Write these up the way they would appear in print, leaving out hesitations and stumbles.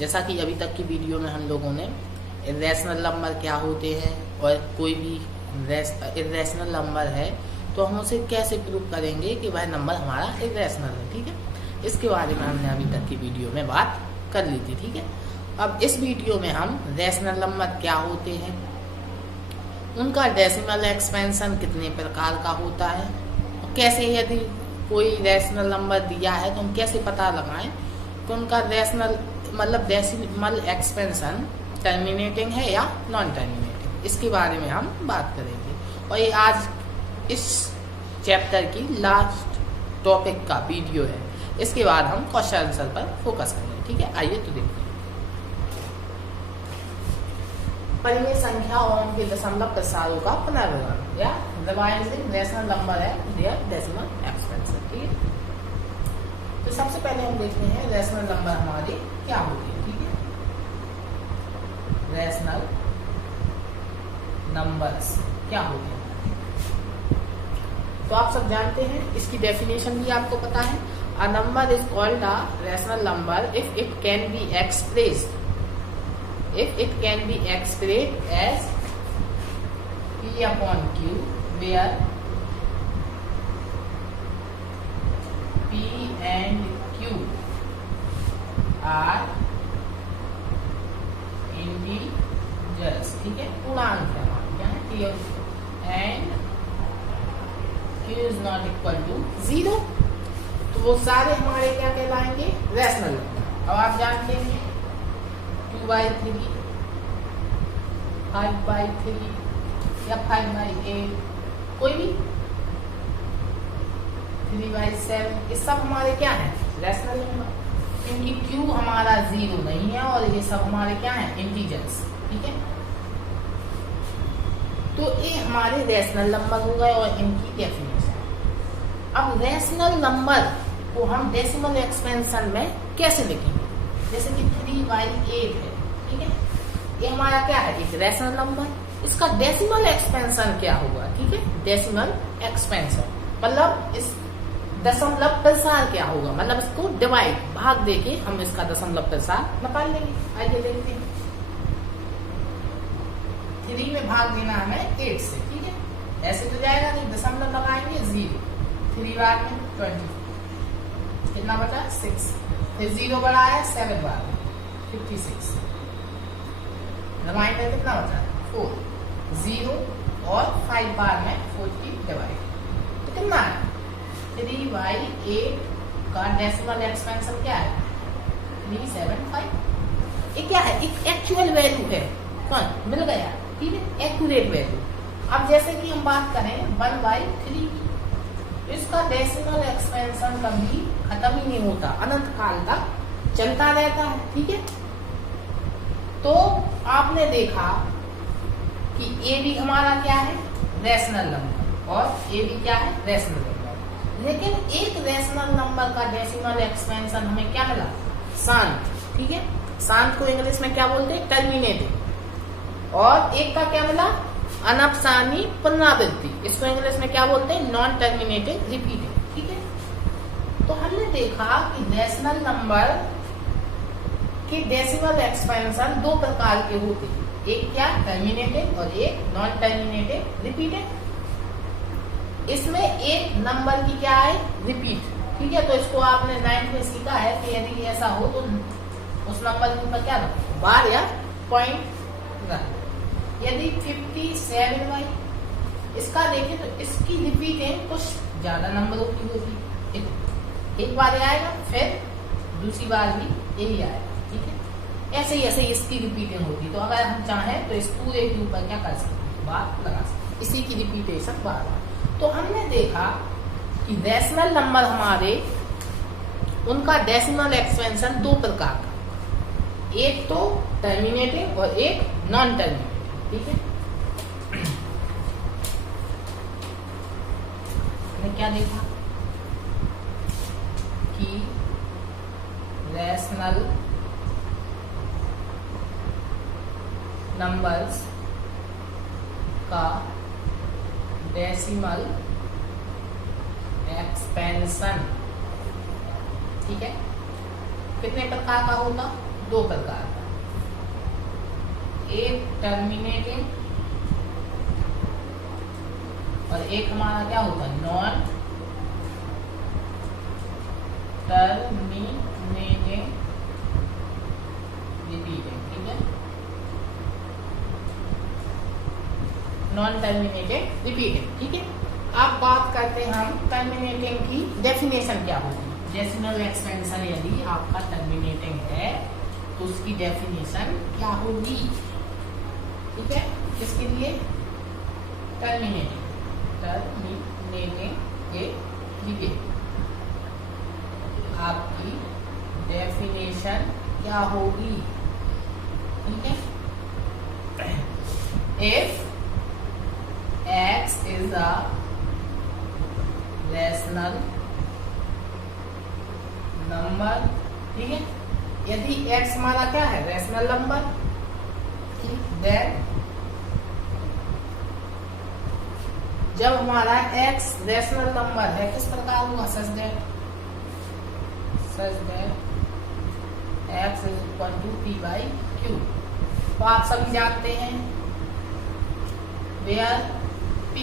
जैसा कि अभी तक की वीडियो में हम लोगों ने इरेशनल नंबर क्या होते हैं और कोई भी इरेशनल नंबर है तो हम उसे कैसे प्रूव करेंगे कि वह नंबर हमारा इरेशनल है। ठीक है, इसके बारे में हमने अभी तक की वीडियो में बात कर ली थी। ठीक है, अब इस वीडियो में हम रैशनल नंबर क्या होते हैं, उनका डेसिमल एक्सपेंशन कितने प्रकार का होता है, और कैसे यदि कोई रैशनल नंबर दिया है तो हम कैसे पता लगाएं कि उनका रैशनल मतलब डेसिमल एक्सपेंशन टर्मिनेटिंग है या नॉन टर्मिनेटिंग, इसके बारे में हम बात करेंगे। और ये आज इस चैप्टर की लास्ट टॉपिक का वीडियो है। इसके बाद हम क्वेश्चन आंसर पर फोकस करेंगे। ठीक है, आइए तो देखते हैं। परिमेय संख्या और उनके दशमलव प्रसारों का पुनर्विवरण या रिवाइजिंग रैशनल नंबर है देयर डेसिमल एक्सपेंशन। ठीक है, तो सबसे पहले हम देखते हैं रैशनल नंबर हमारे क्या होते हैं। ठीक है, रैशनल नंबर्स क्या होते हैं तो आप सब जानते हैं, इसकी डेफिनेशन भी आपको पता है। A number is called a rational number if it can be expressed as P upon Q, where P and Q are integers। ठीक है, पूर्णांक है क्या है, P and Q is not equal to 0, तो वो सारे हमारे क्या कहलाएंगे, रैशनल नंबर। अब आप जानते हैं 2/3, 5/3 या 5/8, कोई भी 3/7, ये सब हमारे क्या है, रैशनल नंबर, क्योंकि Q हमारा 0 नहीं है और ये सब हमारे क्या है, इंटीजर्स। ठीक है, तो ये हमारे रैशनल नंबर हो गए और इनकी डेफिनेशन। अब रैशनल नंबर को हम डेसिमल एक्सपेंशन में कैसे लिखेंगे, जैसे कि 3/8 है। ठीक है, ये हमारा क्या है, एक रैशनल नंबर, इसका डेसिमल एक्सपेंशन क्या होगा। ठीक है, डेसिमल एक्सपेंशन मतलब इस दशमलव प्रसार क्या होगा, मतलब इसको डिवाइड भाग देके हम इसका दशमलव प्रसार निकाल लेंगे। आइए देखते हैं, 3 में भाग देना हमें 8 से। ठीक है, ऐसे तो जाएगा नहीं, दशमलव लगाएंगे 0, 3 बार में 20, कितना बचा 6, फिर 0 बढ़ाया 7 बार में 56, रिमाइंडर कितना बचा 4, 0 और 5 बार में 4 की डिवाइड, तो कितना है 3/8 का डेसिमल एक्सपेंशन क्या है 375। ये क्या है, एक एक्चुअल वैल्यू है, कौन मिल गया। ठीक है, एक्यूरेट वैल्यू। अब जैसे कि हम बात करें 1/3, इसका डेसिमल एक्सपेंशन कभी खत्म ही नहीं होता, अनंत काल तक चलता रहता है। ठीक है, तो आपने देखा कि ए भी हमारा क्या है, रैशनल नंबर, और ए भी क्या है, रैशनल नंबर। लेकिन एक रैशनल नंबर का डेसिमल एक्सपेंशन हमें क्या मिला, शांत। ठीक है, शांत को इंग्लिश में क्या बोलते हैं, टर्मिनेटिंग। और एक का क्या मिला, अनपसानी पुनरावृत्ति, इसको इंग्लिश में क्या बोलते हैं, नॉन टर्मिनेटिंग रिपीटेड। ठीक है, तो हमने देखा कि रैशनल नंबर के डेसिमल एक्सपेंशन 2 प्रकार के होते हैं, एक क्या टर्मिनेटिंग और एक नॉन टर्मिनेटिंग रिपीटेड। इसमें एक नंबर की क्या है, रिपीट। ठीक है, तो इसको आपने 9th में सीखा है कि यदि ऐसा हो तो उस नंबर के ऊपर क्या रखो, बार या पॉइंट रखो। यदि 57 इसका देखें तो इसकी रिपीटें कुछ ज्यादा नंबरों की होगी, एक बार आएगा फिर दूसरी बार भी यही आएगा। ठीक है, ऐसे ही इसकी रिपीटिंग होगी, तो अगर हम चाहें तो इस पूरे के ऊपर क्या कर सकते, बार लगा सकते, इसी की रिपीटेशन बार बार। तो हमने देखा कि रैशनल नंबर हमारे उनका डेसिमल एक्सपेंशन 2 प्रकार का, एक तो टर्मिनेटिंग और एक नॉन टर्मिनेटिंग। ठीक है, हमने क्या देखा कि रैशनल नंबर्स का डेसिमल एक्सपेंशन, ठीक है, कितने प्रकार का होगा, दो प्रकार का, एक टर्मिनेटिंग और एक हमारा क्या होता है, नॉन टर्मिनेटिंग रिपीटिंग। ठीक है, नॉन टर्मिनेटिंग रिपीटिंग। ठीक है, अब बात करते हैं हम टर्मिनेटिंग की डेफिनेशन क्या होगी। डेसिमल एक्सपेंशन यदि आपका टर्मिनेटिंग है तो उसकी डेफिनेशन क्या होगी। ठीक है, किसके लिए, टर्मिनेटिंग के लिए आपकी डेफिनेशन क्या होगी। ठीक है, if x is a rational number। ठीक है, यदि x हमारा क्या है, रैशनल नंबर, देन जब हमारा x रैशनल नंबर है किस प्रकार होगा, such that x is equal to p by q। तो आप सभी जानते हैं where p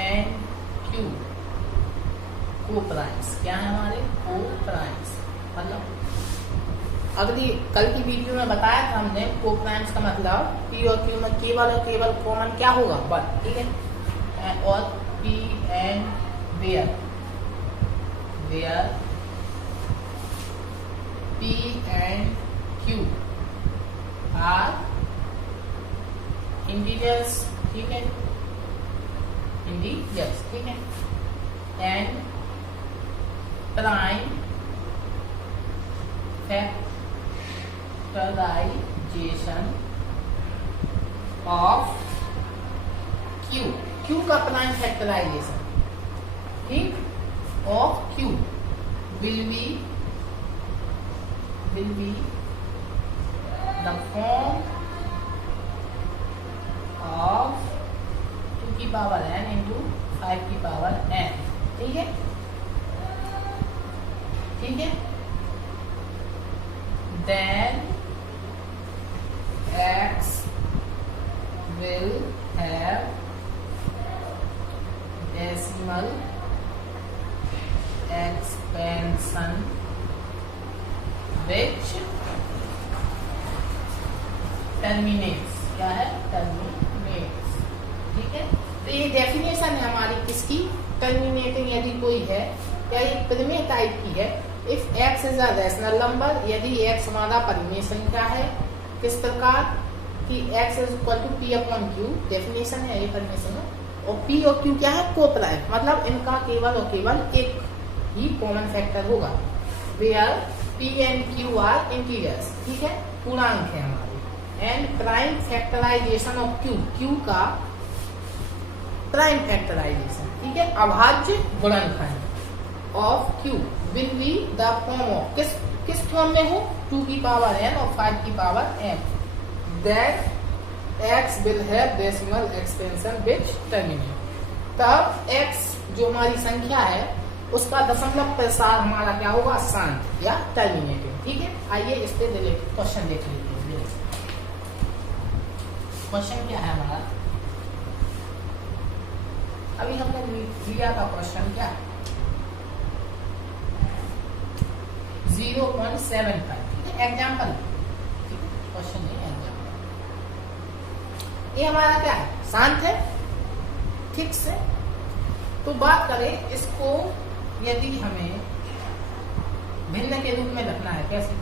and q को प्राइम्स क्या है, हमारे को प्राइम्स। मतलब अगली कल की वीडियो में बताया था हमने को प्राइम्स का मतलब p और q में केवल और केवल कॉमन क्या होगा, 1। ठीक है, और p and where p and q are integers। ठीक है, इंटीजर्स। ठीक है, and prime factorization of Q का प्राइम फैक्टराइजेशन, ठीक, of Q will be the form of 2 की पावर n इंटू 5 की पावर n। ठीक है, ठीक है, then x will have decimal expansion which terminates। क्या है, terminates। ठीक है, तो ये डेफिनेशन है हमारी किसकी, टर्मिनेटिंग यदि कोई है या ये परिमेय टाइप की है। If x is a rational number, यदि x हमारा परिमेय का है, किस प्रकार कि x is equal to p upon q, definition है ये परिमेय, और p और q क्या है, को प्राइम, मतलब इनका केवल और केवल एक ही कॉमन फैक्टर होगा, where p and q are integers. ठीक है, पूर्णांक है हमारे, and prime factorization of q का प्राइम फैक्टराइजेशन। ठीक है, अभाज्य गुणनखंड of q will be the form of किस फॉर्म में हो, 2 की पावर n और 5 की power m। That x will have decimal expansion which terminate. तब x जो हमारी संख्या है उसका दशमलव प्रसार हमारा क्या होगा, शांत या टर्मिनेटिंग। ठीक है, आइए इससे रिलेटेड क्वेश्चन देख लीजिए। क्वेश्चन क्या है हमारा, अभी हमने लिया था क्वेश्चन क्या, 0.75। एग्जाम्पल, क्वेश्चन नहीं एग्जाम्पल। ये हमारा क्या है, शांत है, ठीक से। तो बात करें इसको, यदि हमें भिन्न के रूप में रखना है, कैसे,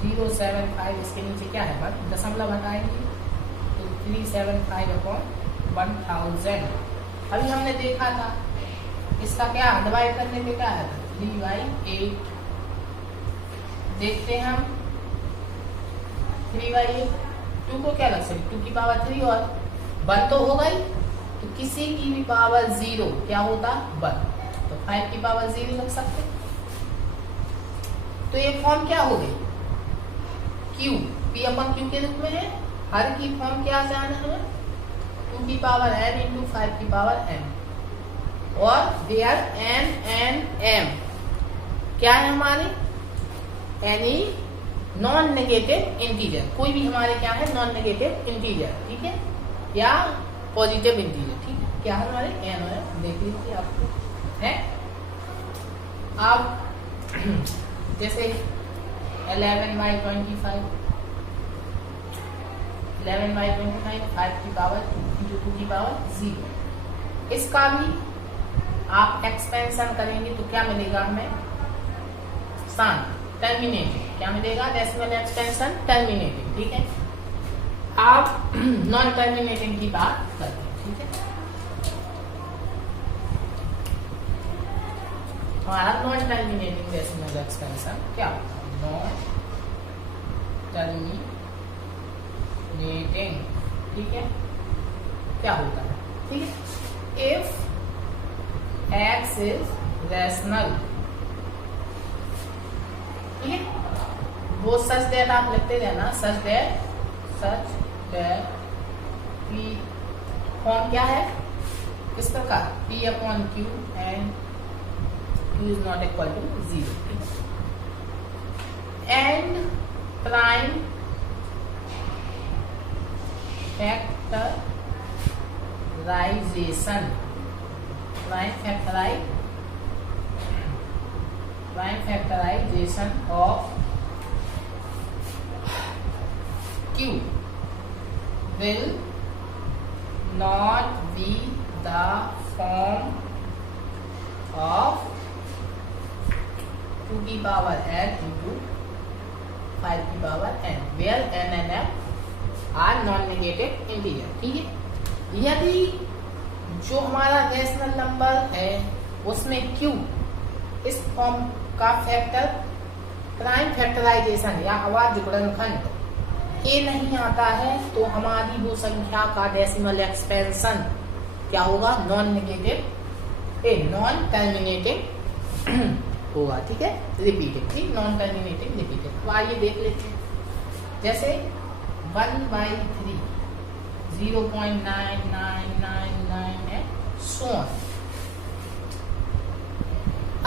0.75 इसके नीचे क्या है, दशमलव हटाएंगे तो 375/1000। अभी हमने देखा था इसका क्या डिवाइड करने पे क्या है, 3/8। देखते हैं हम 3/8, 2 को क्या लग सकते, 2 की पावर 3 और 1 तो होगा ही, तो किसी की भी पावर 0 क्या होता, 1, तो 5 की पावर 0 लग सकते। तो ये फॉर्म क्या हो गई, q p अपन q के रूप में है, हर की फॉर्म क्या जाना है, 2 की पावर n इंटू 5 की पावर m, और वेयर n and m क्या है हमारे, एनी नॉन नेगेटिव इंटीजर, कोई भी हमारे क्या है नॉन नेगेटिव इंटीजर, ठीक है, या पॉजिटिव इंटीजर, ठीक है, क्या है हमारे एन और एफ, देख लीजिए आपको है। अब जैसे 11/25, 11/25 5 की पावर 2 की पावर 0, इसका भी आप एक्सपेंशन करेंगे तो क्या मिलेगा हमें, सान टर्मिनेटिंग, क्या मिलेगा, डेसिमल एक्सपेंशन टर्मिनेटिंग, ठीक है। आप नॉन टर्मिनेटिंग की बात करते हैं, ठीक है। हमारा नॉन टर्मिनेटिंग डेसिमल एक्सपेंशन क्या होता है, नॉन टर्मिनेटिंग, ठीक है, क्या होता है, ठीक है। इफ x is rational, ठीक है, वो सच दैट आप लिखते रहना, सच दैट p फॉर्म क्या है इस प्रकार, p/q and q is not equal to 0, and prime factorization, prime factorization of q will not be the form of 2 की पावर n into 5 की power n, where n and f are non-negative integer, ठीक है। यदि जो हमारा rational number है उसमें q इस फॉर्म का फैक्टर प्राइम फैक्टराइजेशन या अवाच्य गुणनखंड ए नहीं आता है तो हमारी वो संख्या का डेसिमल एक्सपेंशन क्या होगा, नॉन नेगेटिव नॉन टर्मिनेटिंग होगा, ठीक है, रिपीटेड, ठीक, नॉन टर्मिनेटिंग रिपीटेड। तो आइए देख लेते हैं, जैसे 1/3 0.9999 है सो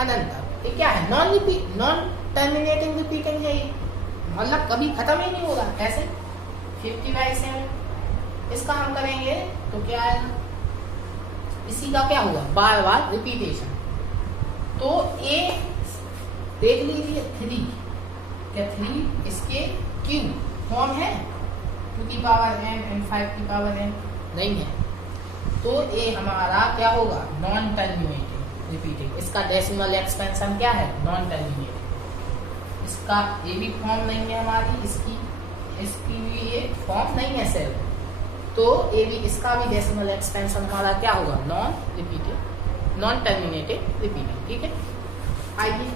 ऑन अनंत, ये क्या है, नॉन टर्मिनेटिंग रिपीटिंग है, मतलब कभी खत्म ही नहीं होगा, ऐसे 50/7 इसका हम करेंगे तो क्या आएगा, इसी का क्या होगा, बार बार रिपीटेशन। तो ए देख लीजिए 3, क्या 3 इसके क्यू फॉर्म है 2 की पावर n एंड 5 की पावर n नहीं है, तो ये हमारा क्या होगा, नॉन टर्मिनेटिंग रिपीटिंग, इसका डेसिमल एक्सपेंशन क्या है, नॉन टर्मिनेटिंग, इसका ये भी फॉर्म नहीं है हमारी, इसकी भी ये फॉर्म नहीं है सेल्फ, तो ये भी इसका भी डेसिमल एक्सपेंशन हमारा क्या होगा, non repeating, non terminating repeating, ठीक है। आइए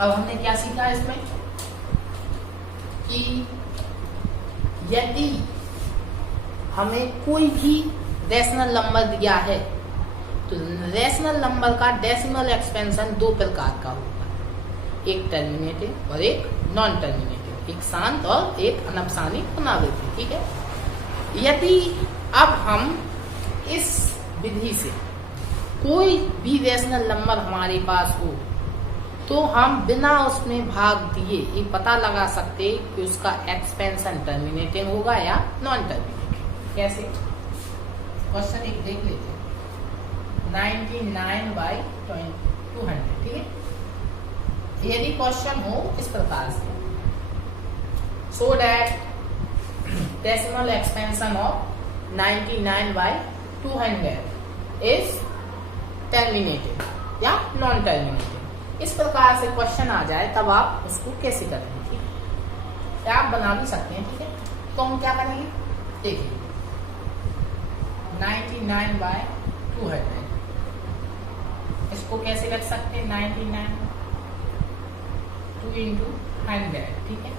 अब हमने क्या सीखा इसमें कि यदि हमें कोई भी रेशनल नंबर दिया है तो रेशनल नंबर का डेसिमल एक्सपेंशन 2 प्रकार का होगा, एक टर्मिनेटिव और एक नॉन टर्मिनेटिव, एक शांत और एक अनपसानी पुनरावृत्ति, ठीक है। यदि अब हम इस विधि से कोई भी रेशनल नंबर हमारे पास हो तो हम बिना उसमें भाग दिए ये पता लगा सकते कि उसका एक्सपेंशन टर्मिनेटिंग होगा या नॉन टर्मिनेटिंग। कैसे, क्वेश्चन एक देख लेते हैं, 99/200, ठीक है। यदि क्वेश्चन हो इस प्रकार से, so that decimal expansion of 99/200 is terminative या नॉन टर्मिनेटिव, इस प्रकार से क्वेश्चन आ जाए तब आप उसको कैसे करेंगे, ठीक है, आप बना भी सकते हैं, ठीक है। तो हम क्या करेंगे, देखिए 99/200 इसको कैसे रख सकते हैं, 99 2 into 100, ठीक है,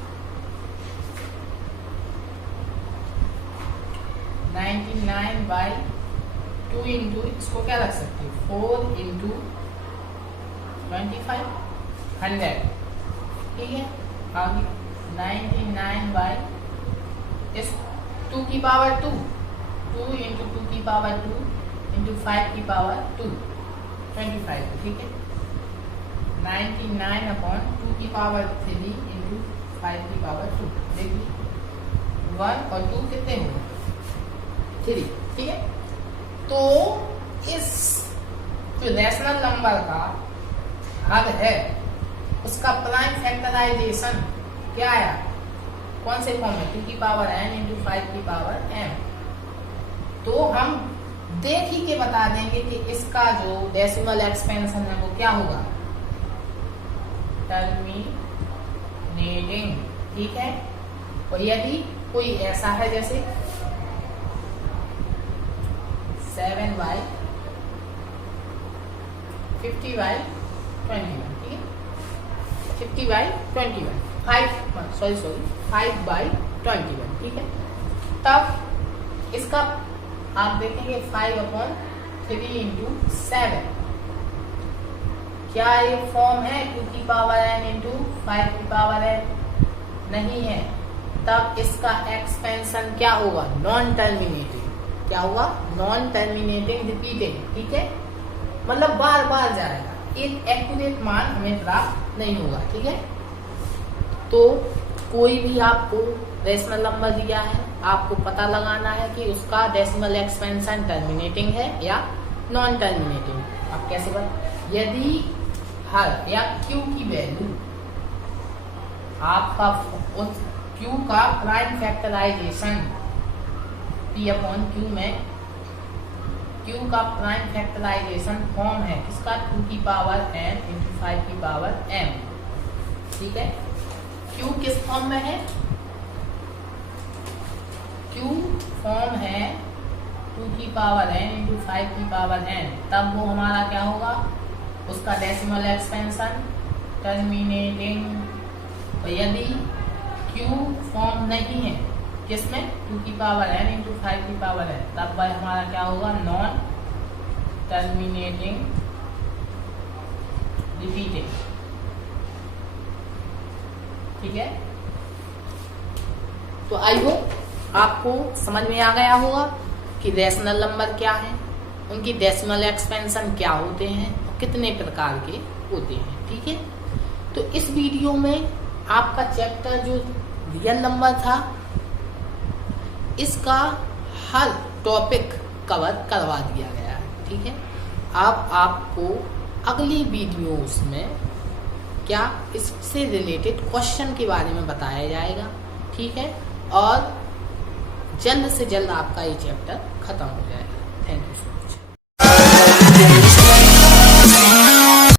99/2 into इसको क्या रख सकते हैं, 4 into 25 100, ठीक है। आगे 99 इस 2 की पावर 2 2 into 2 की पावर 2 into 5 की पावर 2 25, ठीक है। 99/2 की पावर 3 into 5 की पावर 2। देखिए 1 और 2 कितने हुए? 3। ठीक है, तो इस जो रैशनल नंबर का हल है उसका प्राइम फैक्टराइजेशन क्या आया? कौन से फॉर्म में? 2 की पावर n इंटू 5 की पावर m। तो हम देख ही के बता देंगे कि इसका जो डेसिमल एक्सपेंशन है वो क्या होगा? टर्मिनेटिंग। ठीक है, और यदि कोई ऐसा है जैसे 7/50/21, ठीक है, 50/21, 5/21, ठीक है। तब इसका आप देखेंगे 5/3 इंटू 7। क्या ये फॉर्म है 2 की पावर n इंटू 5 की पावर n? नहीं है। तब इसका एक्सपेंशन क्या होगा? Non terminating. क्या होगा? Non terminating repeating. ठीक है, मतलब बार बार जाएगा, एक एक्यूरेट मान हमें प्राप्त नहीं होगा। ठीक है, तो कोई भी आपको रेशनल नंबर दिया है, आपको पता लगाना है कि उसका डेसिमल एक्सपेंशन टर्मिनेटिंग है या नॉन टर्मिनेटिंग। अब कैसे बता? यदि हर या Q की वैल्यू आपका उस Q का प्राइम फैक्टराइजेशन P/Q में Q का प्राइम फैक्टराइजेशन फॉर्म है किसका? 2 की पावर n इंटू 5 की पावर m। ठीक है, Q किस फॉर्म में है? Q फॉर्म है 2 की पावर n इंटू 5 की पावर n। तब वो हमारा क्या होगा? उसका डेसिमल एक्सपेंशन टर्मिनेटिंग। और यदि Q फॉर्म नहीं है किसमें? 2 की पावर n इंटू 5 की पावर n, तब वह हमारा क्या होगा? Non terminating repeating. ठीक है, तो आई होप आपको समझ में आ गया होगा कि रैशनल नंबर क्या है, उनकी डेसिमल एक्सपेंशन क्या होते हैं, कितने प्रकार के होते हैं। ठीक है, तो इस वीडियो में आपका चैप्टर जो रियल नंबर था इसका हर टॉपिक कवर करवा दिया गया है। ठीक है, अब आपको अगली वीडियोस में क्या इससे रिलेटेड क्वेश्चन के बारे में बताया जाएगा। ठीक है, और जल्द से जल्द आपका ये चैप्टर खत्म हो जाएगा। Thank you.